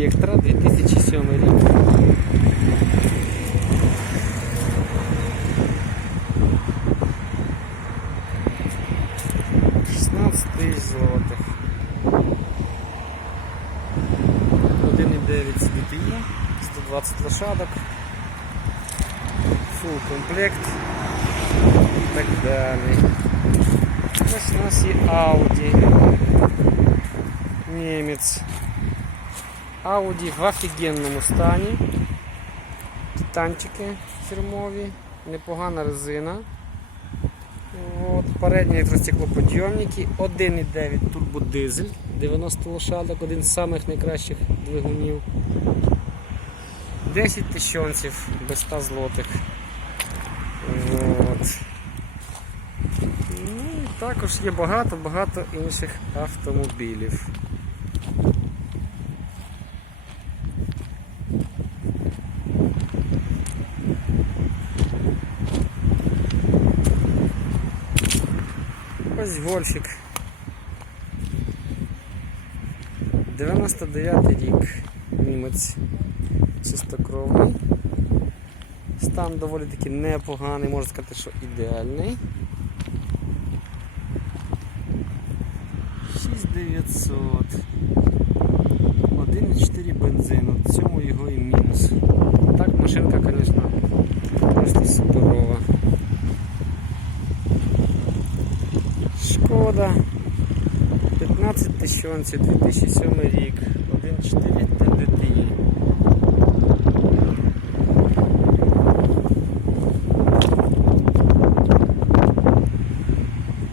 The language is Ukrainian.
Електра 2007 рік. Шістнадцять тисяч злотих. 1,9 CDTI, 120 лошадок, фул комплект і так далі. Ось у нас є Audi. Німець. Audi в офігенному стані. Титанчики фірмові, непогана резина. От, передні електростеклоподйомники, 1,9 турбодизель, 90 лошадок, один з самих найкращих двигунів. 10 тисячонців без 100 злотих. От. Ну, і також є багато-багато інших автомобілів. Ось гольфік. 99 рік. Німець чистокровний. Стан доволі таки непоганий, можна сказати, що ідеальний. 6900. Шкода 15 тисяч 2007 рік, 1.4 TDDI.